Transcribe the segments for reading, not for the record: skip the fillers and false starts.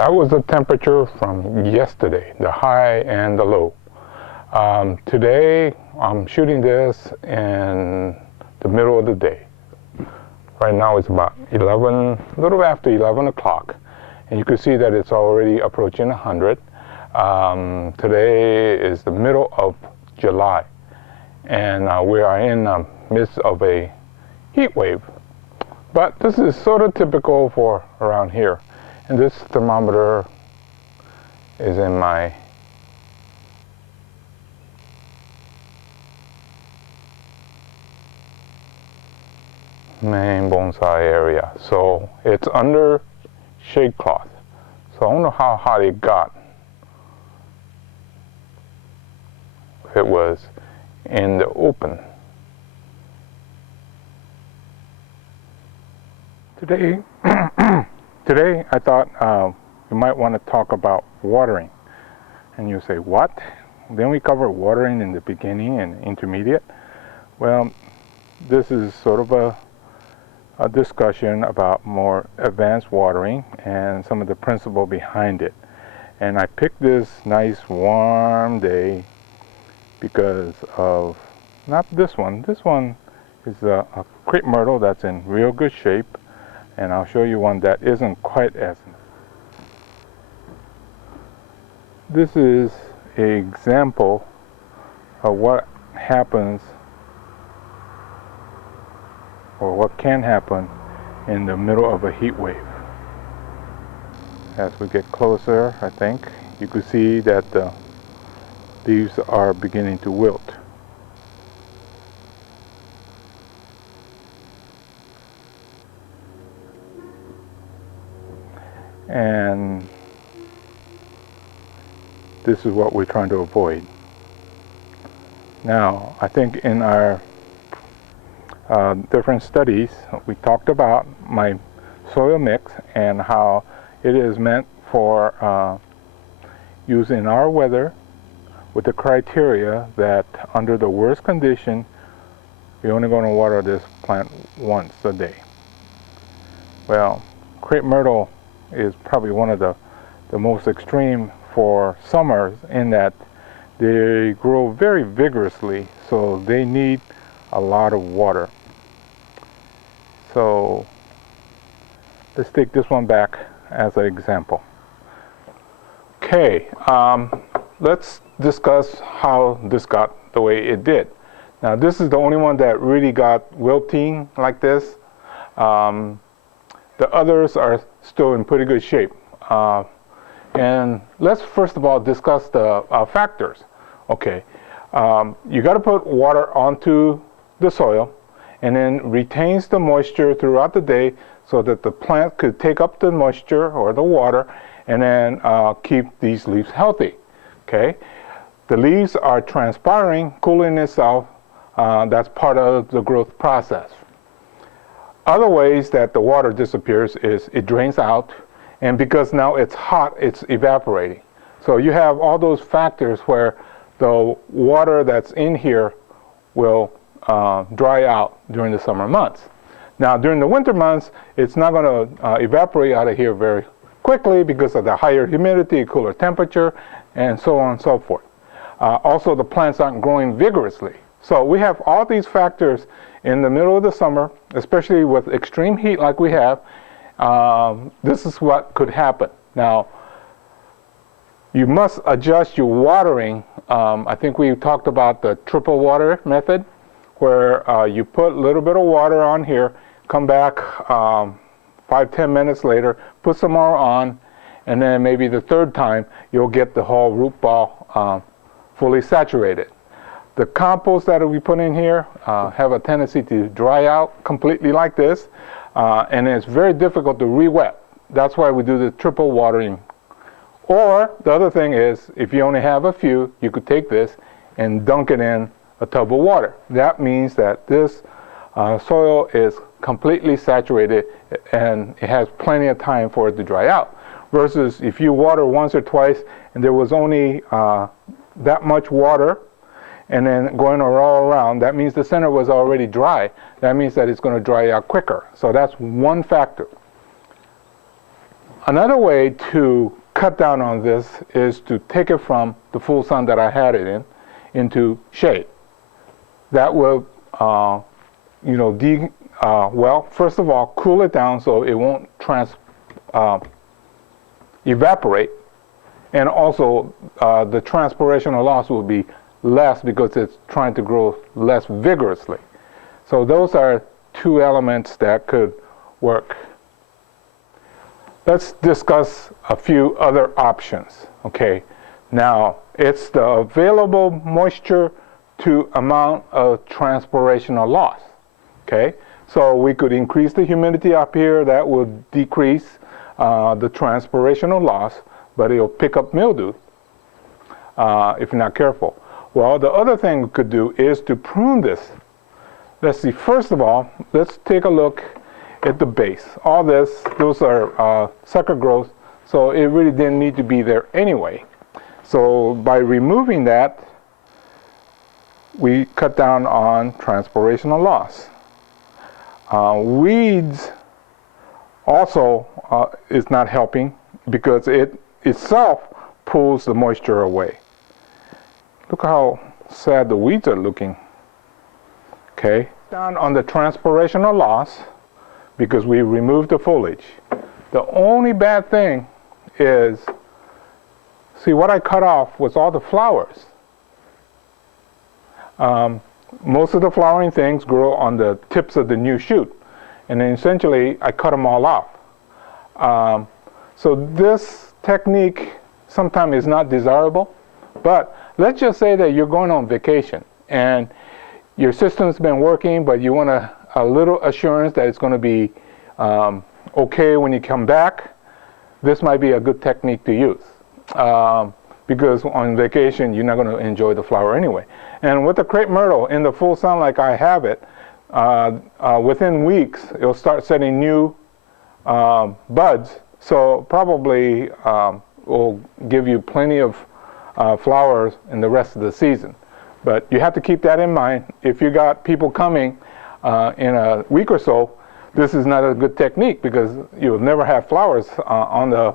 That was the temperature from yesterday, the high and the low. Today, I'm shooting this in the middle of the day. Right now it's about 11, a little after 11 o'clock. And you can see that it's already approaching 100. Today is the middle of July. And we are in the midst of a heat wave. But this is sort of typical for around here. And this thermometer is in my main bonsai area. So it's under shade cloth. So I don't know how hot it got. If it was in the open. Today, today I thought we might want to talk about watering. And you say, what? Then we cover watering in the beginning and intermediate. Well, this is sort of a discussion about more advanced watering and some of the principle behind it. And I picked this nice warm day because of, not this one. This one is a Crape Myrtle that's in real good shape. And I'll show you one that isn't quite as. This is an example of what happens or what can happen in the middle of a heat wave. As we get closer, I think, you can see that the leaves are beginning to wilt. And this is what we're trying to avoid. Now, I think in our different studies, we talked about my soil mix and how it is meant for use in our weather with the criteria that under the worst condition, we're only going to water this plant once a day. Well, Crape Myrtle is probably one of the most extreme for summers in that they grow very vigorously, so they need a lot of water. So let's take this one back as an example. Okay, let's discuss how this got the way it did. Now this is the only one that really got wilting like this. The others are still in pretty good shape. And let's first of all discuss the factors. Okay, you got to put water onto the soil and then retains the moisture throughout the day so that the plant could take up the moisture or the water and then keep these leaves healthy. Okay, the leaves are transpiring, cooling itself. That's part of the growth process. Other ways that the water disappears is it drains out, and because now it's hot, it's evaporating. So you have all those factors where the water that's in here will dry out during the summer months. Now during the winter months, it's not going to evaporate out of here very quickly because of the higher humidity, cooler temperature, and so on and so forth. Also, the plants aren't growing vigorously. So we have all these factors in the middle of the summer, especially with extreme heat like we have. This is what could happen. Now, you must adjust your watering. I think we talked about the triple water method, where you put a little bit of water on here, come back 5-10 minutes later, put some more on, and then maybe the third time you'll get the whole root ball fully saturated. The compost that we put in here have a tendency to dry out completely like this, and it's very difficult to re-wet. That's why we do the triple watering. Or the other thing is, if you only have a few, you could take this and dunk it in a tub of water. That means that this soil is completely saturated and it has plenty of time for it to dry out. Versus if you water once or twice and there was only that much water and then going all around, that means the center was already dry. That means that it's going to dry out quicker. So that's one factor. Another way to cut down on this is to take it from the full sun that I had it in into shade. That will, well, first of all, cool it down so it won't evaporate, and also the transpirational loss will be less because it's trying to grow less vigorously. So those are two elements that could work. Let's discuss a few other options. Okay, now it's the available moisture to amount of transpirational loss. Okay, so we could increase the humidity up here. That would decrease the transpirational loss, but it'll pick up mildew if you're not careful. Well, the other thing we could do is to prune this. Let's see, first of all, let's take a look at the base. All this, those are sucker growth, so it really didn't need to be there anyway. So by removing that, we cut down on transpirational loss. Weeds also is not helping because it itself pulls the moisture away. Look how sad the weeds are looking. Okay, down on the transpirational loss because we removed the foliage. The only bad thing is, see, what I cut off was all the flowers. Most of the flowering things grow on the tips of the new shoot, and then essentially I cut them all off. So this technique sometimes is not desirable, but let's just say that you're going on vacation and your system's been working, but you want a little assurance that it's going to be okay when you come back. This might be a good technique to use because on vacation you're not going to enjoy the flower anyway. And with the crepe myrtle in the full sun like I have it, within weeks it'll start setting new buds, so probably will give you plenty of flowers in the rest of the season. But you have to keep that in mind. If you got people coming in a week or so, this is not a good technique because you'll never have flowers on the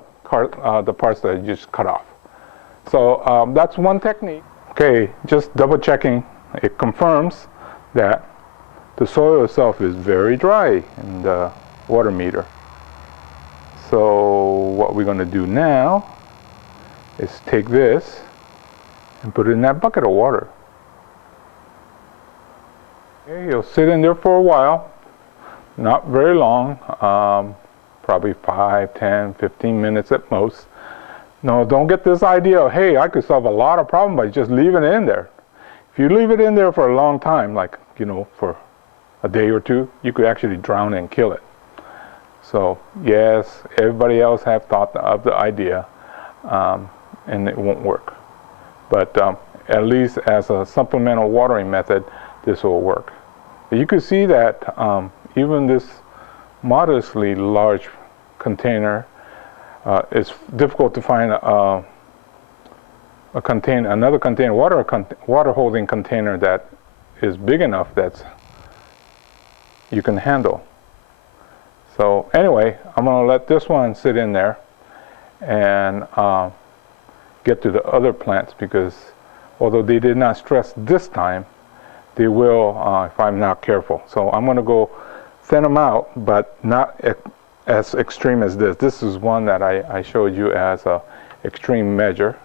parts that you just cut off. So that's one technique. Okay, just double checking. It confirms that the soil itself is very dry in the water meter. So what we're going to do now is take this and put it in that bucket of water. Okay, you'll sit in there for a while, not very long, probably 5, 10, 15 minutes at most. No, don't get this idea of, hey, I could solve a lot of problems by just leaving it in there. If you leave it in there for a long time, like, for a day or two, you could actually drown and kill it. So, yes, everybody else have thought of the idea, and it won't work. But at least as a supplemental watering method, this will work. You can see that even this modestly large container, it's difficult to find another container, water holding container that is big enough that you can handle. So anyway, I'm going to let this one sit in there and get to the other plants because although they did not stress this time, they will if I'm not careful. So I'm going to go thin them out, but not as extreme as this. This is one that I showed you as a extreme measure.